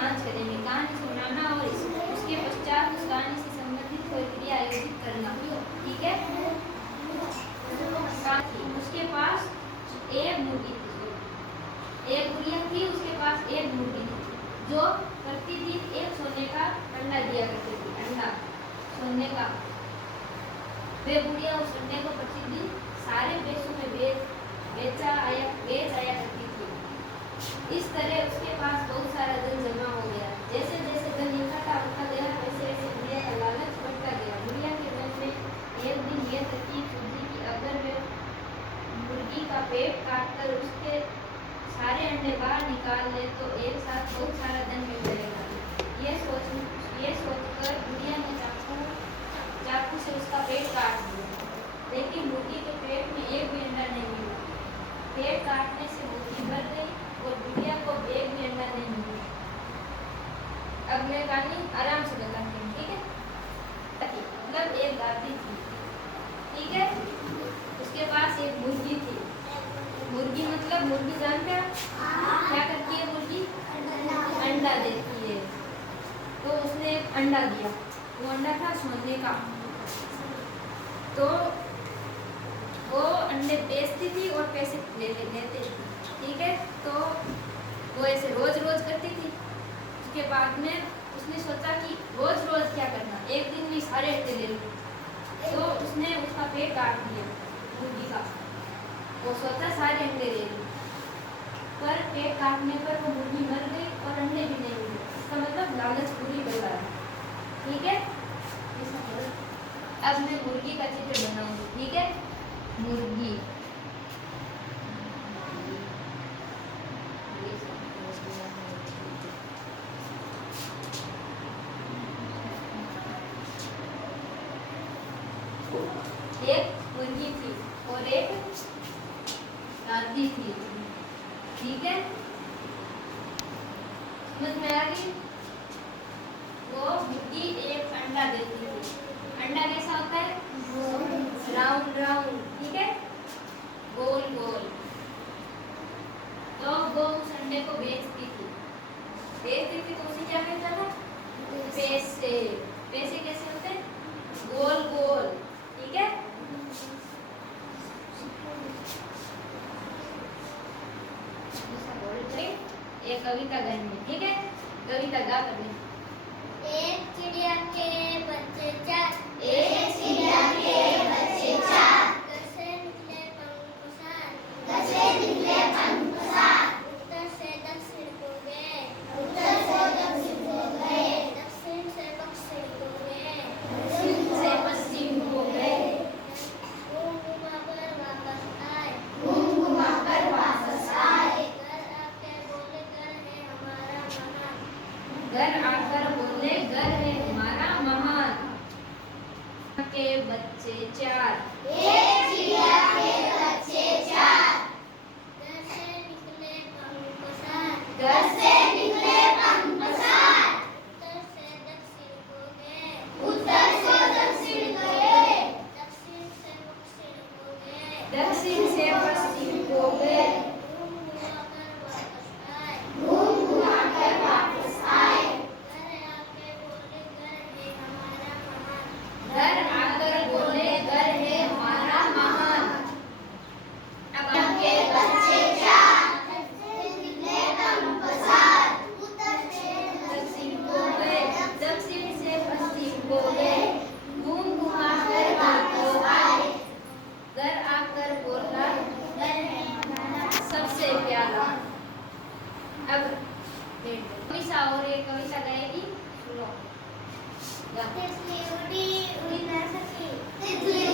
रोमांच करेंगे। कहानी सुनाना और उसके पश्चात उस कहानी से संबंधित कोई क्रिया आयोजित करना। ठीक है। उसके पास एक मुर्गी थी, एक गुड़िया थी, उसके पास एक मुर्गी थी जो प्रतिदिन एक सोने का अंडा दिया करती थी। अंडा सोने का। वे गुड़िया उस अंडे को प्रतिदिन सारे देशों में बेच आया करती थी। इस तरह उसके पास बहुत सारा धन जमा हो गया। जैसे जैसे धन इकट्ठा होता गया वैसे वैसे गुड़िया का लालच बढ़ता गया। गुड़िया के मन में एक दिन यह तरकीब सूझी कि अगर वे मुर्गी का पेट काटकर उसके सारे अंडे बाहर निकाल ले तो एक साथ बहुत सारा धन मिल जाएगा। ये सोचकर गुड़िया ने चाकू से उसका पेट काट दिया, लेकिन मुर्गी के पेट में एक भी अंडा नहीं मिला। पेट काटने से मुर्गी मर गई और गुड़िया को एक भी अंडा नहीं मिला। अब मैं कहानी आराम से बताती हूँ। ठीक है। मतलब एक दादी थी। ठीक है। उसके पास एक मुर्गी थी। मुर्गी मतलब मुर्गी जानते हैं क्या करती है? मुर्गी अंडा देती है। तो उसने अंडा दिया। वो अंडा था सोने का। तो वो अंडे बेचती थी और पैसे लेते थी। ठीक है। तो वो ऐसे रोज रोज करती थी। उसके बाद में उसने सोचा कि रोज रोज क्या करना, एक दिन में सारे अंडे ले लूं। तो उसने उसका पेट काट दिया मुर्गी का। वो सोचा सारे अंडे ले लूं, पर पेट काटने पर वो मुर्गी मर गई और अंडे भी नहीं मिले। इसका मतलब लालच पूरी कर रहा है। ठीक है। अब मैं मुर्गी का चित्र बनाऊंगी। ठीक है। मुर्गी एक मुर्गी थी और एक दादी थी। ठीक है। समझ में आ गई? वो मुर्गी एक अंडा देती थी। अंडा कैसा होता है? Round round. ठीक है। गोल गोल। तो वो उस अंडे को बेचती थी तो उसे क्या कहता था? पैसे। पैसे कैसे होते हैं? गोल गोल। ठीक है। एक कविता गाएंगे। ठीक है। कविता गा करनी। एक चिड़िया के बच्चे चार, एक चिड़िया के बच्चे चार, घर से निकले पंख पसार, घर से निकले पंख पसार, उत्तर से दक्षिण को गए, उत्तर से दक्षिण को गए, दक्षिण से पश्चिम को गए, दक्षिण से पश्चिम को गए, घूम घुमाकर वापस आए, घूम घुमाकर वापस आए, घर आके बोले घर है हमारा महान, घर आकर बोले घर है हमारा महान। के बच्चे चार, एक चिड़िया के बच्चे चार, घर से निकले पंख पसार, घर से निकले पंख पसार, उत्तर से दक्षिण को गए, उत्तर से दक्षिण को गए, दक्षिण से पश्चिम को गए, दक्षिण से पश्चिम को गए, घूम घुमाकर वापस आए, घूम घुमाकर वापस आए, घर आके बोले घर है हमारा महान, घर आकर बोले घर है हमारा महान। अब के बच्चे चार, निकले पंख पसार, दक्षिण को गए, दक्षिण से पश्चिम को गए, घूम घुमाकर वापस आए, घर आकर बोला घर है हमारा सबसे प्यारा। अब कविता और एक कविता गाएगी, सुनो। तितली उड़ी उड़ी ना सकी, तितली